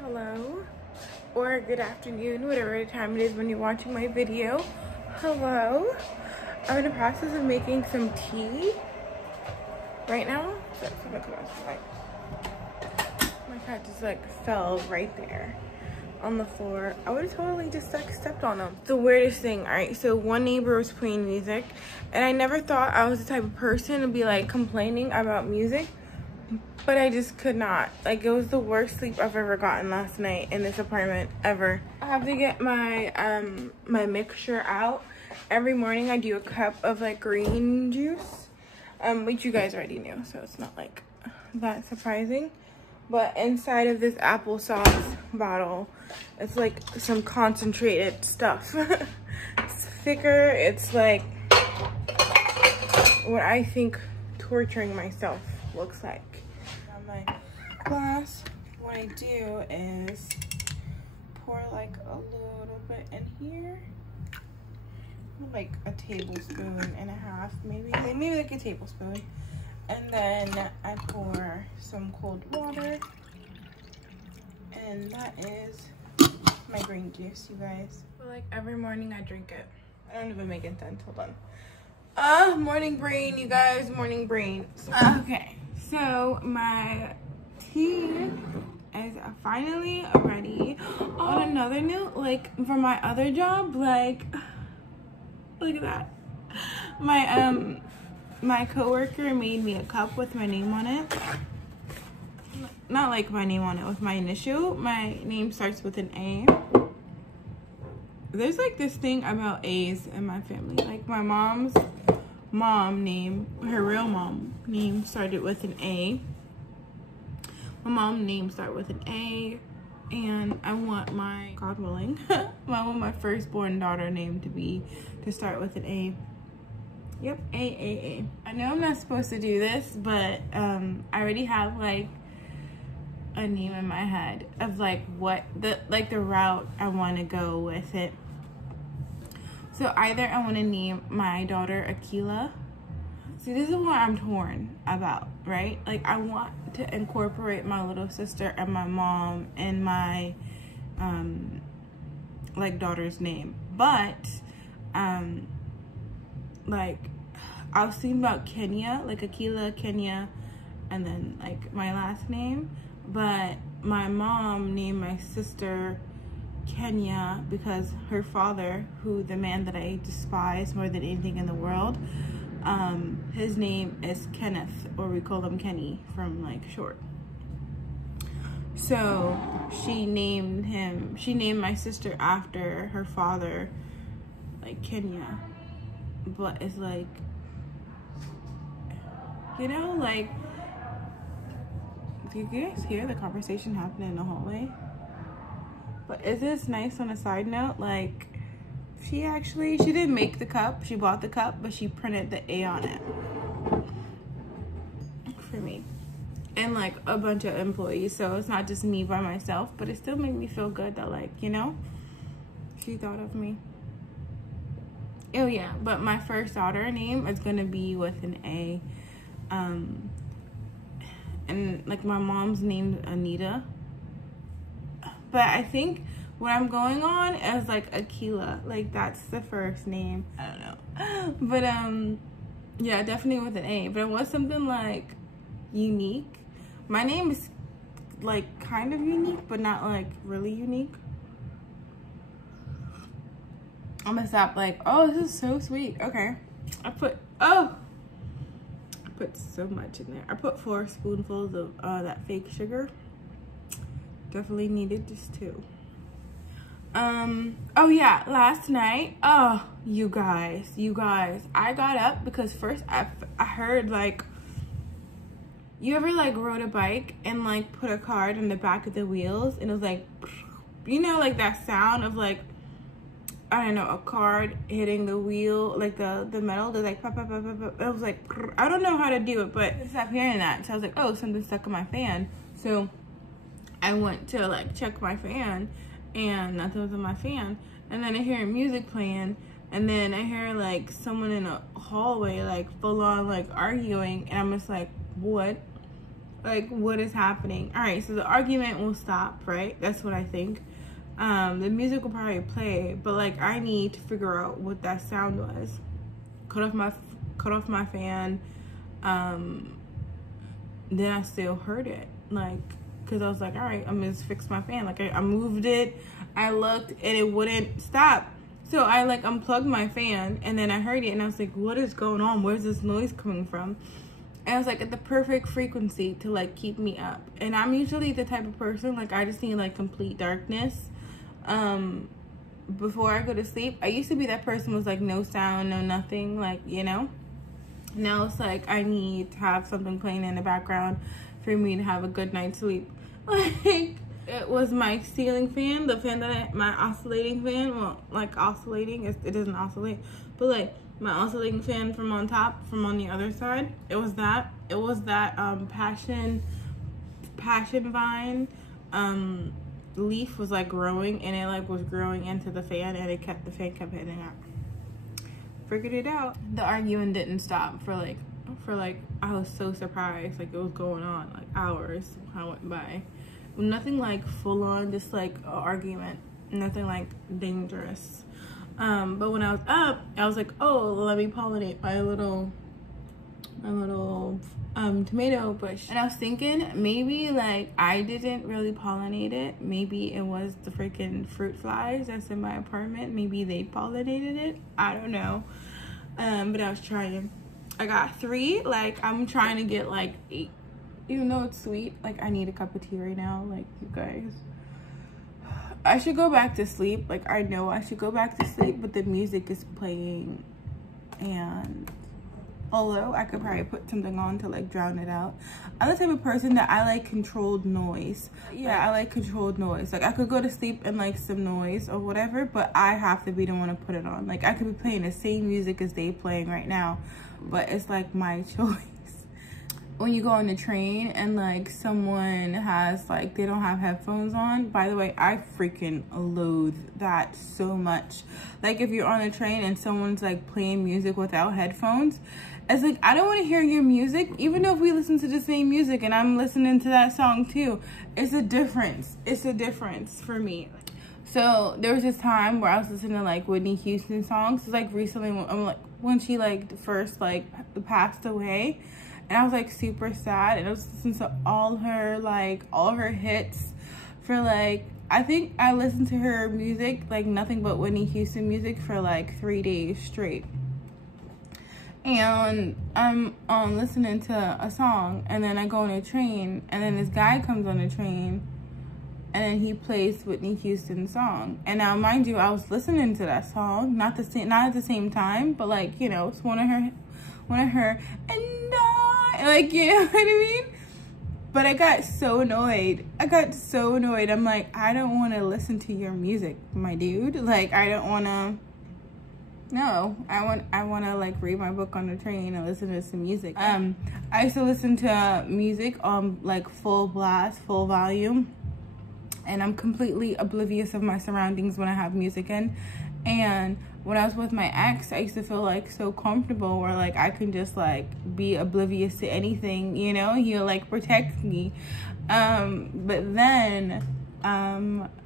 Hello, or good afternoon, whatever time it is when you're watching my video. Hello, I'm in the process of making some tea right now. My cat just like fell right there on the floor. I would have totally just like stepped on him. The weirdest thing, all right, so one neighbor was playing music and I never thought I was the type of person to be like complaining about music, but I just could not. Like, it was the worst sleep I've ever gotten last night in this apartment ever. I have to get my my mixture out. Every morning I do a cup of like green juice, which you guys already knew, so it's not like that surprising. But inside of this applesauce bottle, it's like some concentrated stuff. It's thicker. It's like what I think torturing myself looks like. On my glass, what I do is pour like a little bit in here, like a tablespoon and a half, maybe like a tablespoon. And then I pour some cold water, and that is my green juice, you guys. But like every morning I drink it. I don't even make it sense. Hold on. Morning brain, you guys. Morning brain. Okay, so my tea is finally ready. On another note, like for my other job, like look at that. My coworker made me a cup with my name on it. Not like my name on it, with my initial. My name starts with an A. There's like this thing about A's in my family. Like my mom's mom name, her real mom name started with an A. My mom's name started with an A. And I want my, God willing, I want my firstborn daughter name to start with an A. Yep, A. I know I'm not supposed to do this, but I already have like a name in my head of like what the route I want to go with it. So either I want to name my daughter Akila. See, this is what I'm torn about, right? Like I want to incorporate my little sister and my mom in my like daughter's name, but like I was thinking about Kenya, like Akila, Kenya, and then like my last name. But my mom named my sister Kenya because her father, who the man that I despise more than anything in the world, his name is Kenneth, or we call him Kenny from like short. So she named my sister after her father, like Kenya. But it's like, you know, like, do you guys hear the conversation happening in the hallway? But is this nice on a side note? Like, she didn't make the cup, she bought the cup, but she printed the A on it for me and like a bunch of employees, so it's not just me by myself, but it still made me feel good that, like, you know, she thought of me. Oh yeah, but my first daughter name is gonna be with an A. And like my mom's named Anita. But I think what I'm going on is like Akila. Like that's the first name. I don't know. But yeah, definitely with an A. But it was something like unique. My name is like kind of unique, but not like really unique. I'm gonna stop like, oh, this is so sweet. Okay. I put so much in there. I put 4 spoonfuls of that fake sugar. Definitely needed just 2. Oh yeah, last night, oh, you guys, I got up because first I heard like, you ever like rode a bike and like put a card in the back of the wheels and it was like, you know, like that sound of like, I don't know, a card hitting the wheel, like the metal, they're like pop, pop, pop, pop, pop. I was like, I don't know how to do it, but I stopped hearing that. So I was like, oh, something stuck in my fan. So I went to like check my fan and nothing was in my fan. And then I hear music playing and then I hear like someone in a hallway like full on like arguing and I'm just like, what? Like, what is happening? All right, so the argument will stop, right? That's what I think. The music will probably play, but like I need to figure out what that sound was. Cut off my fan. Then I still heard it, like, because I was like, all right, I'm gonna just fix my fan. Like I moved it, I looked, and it wouldn't stop. So I like unplugged my fan, and then I heard it, and I was like, what is going on? Where's this noise coming from? And I was like at the perfect frequency to like keep me up. And I'm usually the type of person, like I just need like complete darkness before I go to sleep. I used to be that person who was like no sound, no nothing, like, you know. Now it's like I need to have something playing in the background for me to have a good night's sleep. Like, it was my ceiling fan, the fan that my oscillating fan, well, like oscillating, it doesn't oscillate, but like my oscillating fan from on top, from on the other side, it was that passion vine leaf was like growing, and it like was growing into the fan, and the fan kept hitting out. Figured it out. The argument didn't stop for like I was so surprised, like it was going on like hours. I went by, nothing like full on, just like an argument, nothing like dangerous. But when I was up, I was like, oh, let me pollinate my little tomato bush. And I was thinking maybe like I didn't really pollinate it. Maybe it was the freaking fruit flies that's in my apartment. Maybe they pollinated it. I don't know. But I was trying. I got 3. Like I'm trying to get like 8. Even though it's sweet, like I need a cup of tea right now. Like, you guys, I should go back to sleep. Like I know I should go back to sleep, but the music is playing, and although I could probably put something on to like drown it out, I'm the type of person that I like controlled noise. Yeah, I like controlled noise. Like I could go to sleep and like some noise or whatever, but I have to be the one to put it on. Like I could be playing the same music as they playing right now, but it's like my choice. When you go on the train and like someone has like, they don't have headphones on, by the way, I freaking loathe that so much. Like if you're on a train and someone's like playing music without headphones, it's like, I don't want to hear your music, even though if we listen to the same music and I'm listening to that song too. It's a difference. It's a difference for me. So there was this time where I was listening to like Whitney Houston songs. It's like recently when she like first like passed away. And I was like super sad, and I was listening to all her hits for like, I think I listened to her music, like nothing but Whitney Houston music, for like 3 days straight. And I'm listening to a song, and then I go on a train, and then this guy comes on the train, and then he plays Whitney Houston's song. And now, mind you, I was listening to that song, not at the same time, but like, you know, it's one of her, and like, you know what I mean? But I got so annoyed. I'm like, I don't want to listen to your music, my dude. Like, I don't want to. No, I want to like read my book on the train and listen to some music. I used to listen to music on like full blast, full volume, and I'm completely oblivious of my surroundings when I have music in. And when I was with my ex, I used to feel like so comfortable where like I can just like be oblivious to anything, you know, he'll like protect me. But then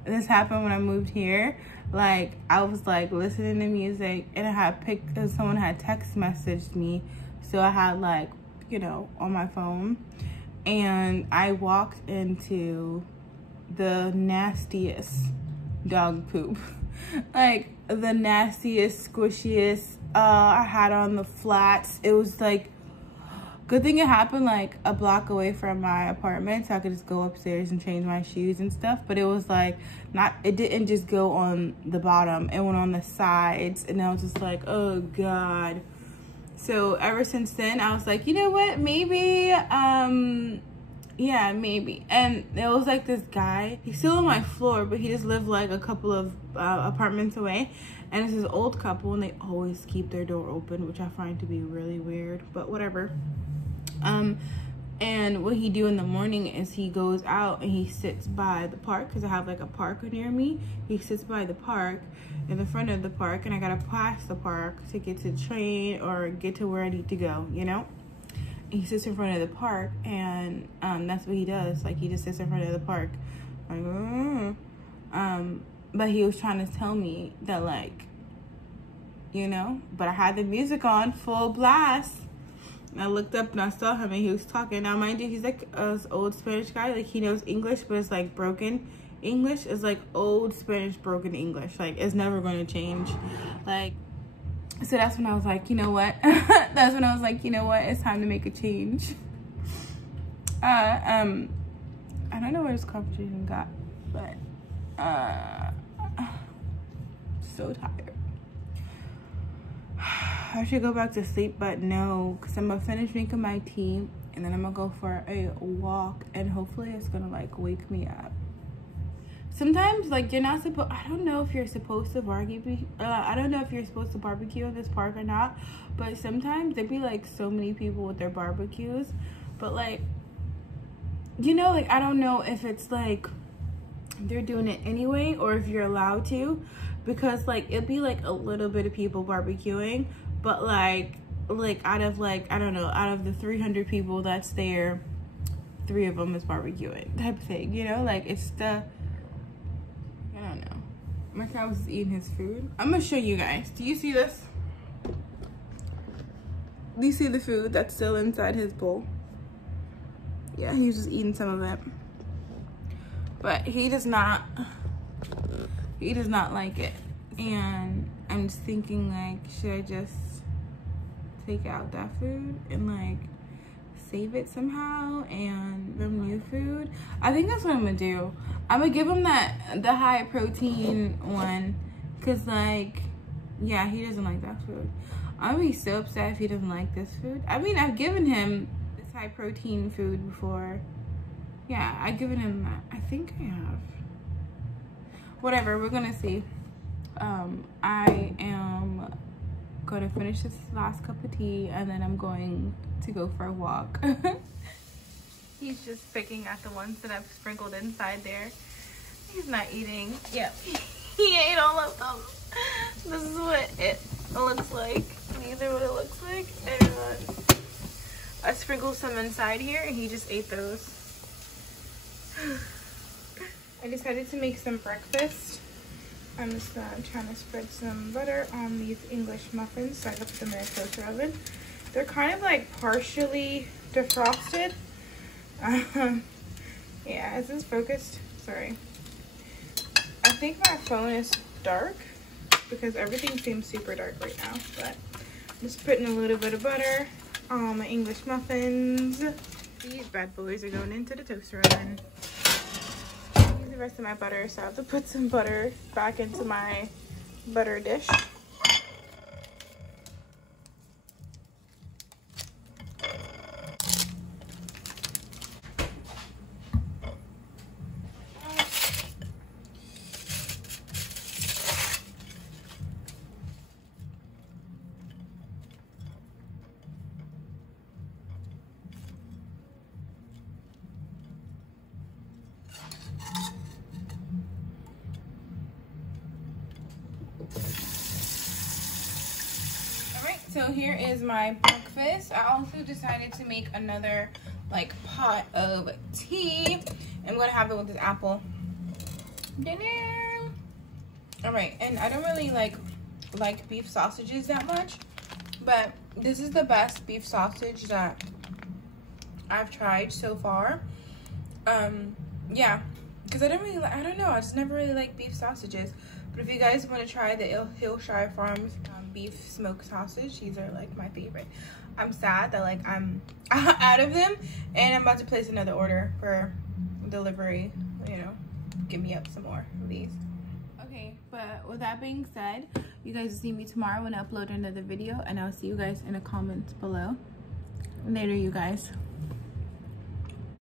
this happened when I moved here. Like I was like listening to music, and I had someone had text messaged me, so I had like, you know, on my phone, and I walked into the nastiest dog poop. Like the nastiest, squishiest. I had on the flats. It was like, good thing it happened like a block away from my apartment, so I could just go upstairs and change my shoes and stuff. But it was like it didn't just go on the bottom, it went on the sides, and I was just like, oh god. So ever since then I was like, you know what, maybe yeah, maybe. And there was like this guy, he's still on my floor, but he just lived like a couple of apartments away, and it's this old couple, and they always keep their door open, which I find to be really weird, but whatever. And what he do in the morning is he goes out and he sits by the park, because I have like a park near me. He sits by the park, in the front of the park, and I gotta pass the park to get to the train or get to where I need to go, you know. he sits in front of the park, and that's what he does. Like, he just sits in front of the park. Like, but he was trying to tell me that, like, you know, but I had the music on full blast. And I looked up and I saw him, and he was talking. Now, mind you, he's like an old Spanish guy. Like, he knows English, but it's like broken English. It's like old Spanish broken English. Like, it's never going to change. Like, so that's when I was like, you know what? That's when I was like, you know what? It's time to make a change. I don't know where this conversation got, but so tired. I should go back to sleep, but no, because I'm gonna finish drinking my tea, and then I'm gonna go for a walk, and hopefully it's gonna like wake me up. Sometimes, like, you're not supposed, I don't know if you're supposed to barbecue, I don't know if you're supposed to barbecue in this park or not, but sometimes there'd be like so many people with their barbecues, but like, you know, like, I don't know if it's like they're doing it anyway or if you're allowed to, because like it'd be like a little bit of people barbecuing, but like out of like, I don't know, out of the 300 people that's there, 3 of them is barbecuing type of thing, you know? Like, it's the, I don't know. My cat was eating his food. I'm gonna show you guys. Do you see this? Do you see the food that's still inside his bowl? Yeah, he's just eating some of it. But he does not like it. And I'm just thinking, like, should I just take out that food and like save it somehow and give him new food? I think that's what I'm gonna do. I'm gonna give him the high protein one, because like, yeah, he doesn't like that food. I'm gonna be so upset if he doesn't like this food. I mean, I've given him this high protein food before. Yeah, I've given him that. I think I have. Whatever, we're gonna see. I am gonna finish this last cup of tea, and then I'm going to go for a walk. He's just picking at the ones that I've sprinkled inside there. He's not eating. Yep, he ate all of them. This is what it looks like. These are what it looks like. And I sprinkled some inside here, and he just ate those. I decided to make some breakfast. I'm just trying to spread some butter on these English muffins, so I can put them in a toaster oven. They're kind of like partially defrosted. Yeah, is this focused? Sorry. I think my phone is dark because everything seems super dark right now, but I'm just putting a little bit of butter on my English muffins. These bad boys are going into the toaster oven. The rest of my butter, so I have to put some butter back into my butter dish. So here is my breakfast. I also decided to make another like pot of tea. I'm gonna have it with this apple dinner. All right, and I don't really like beef sausages that much, but this is the best beef sausage that I've tried so far. Yeah, because I don't know, I just never really like beef sausages. But if you guys want to try the Hillshire Farms beef smoked sausage, these are like my favorite. I'm sad that like I'm out of them, and I'm about to place another order for delivery. You know, give me up some more of these. Okay, but with that being said, you guys will see me tomorrow when I upload another video, and I'll see you guys in the comments below. Later, you guys.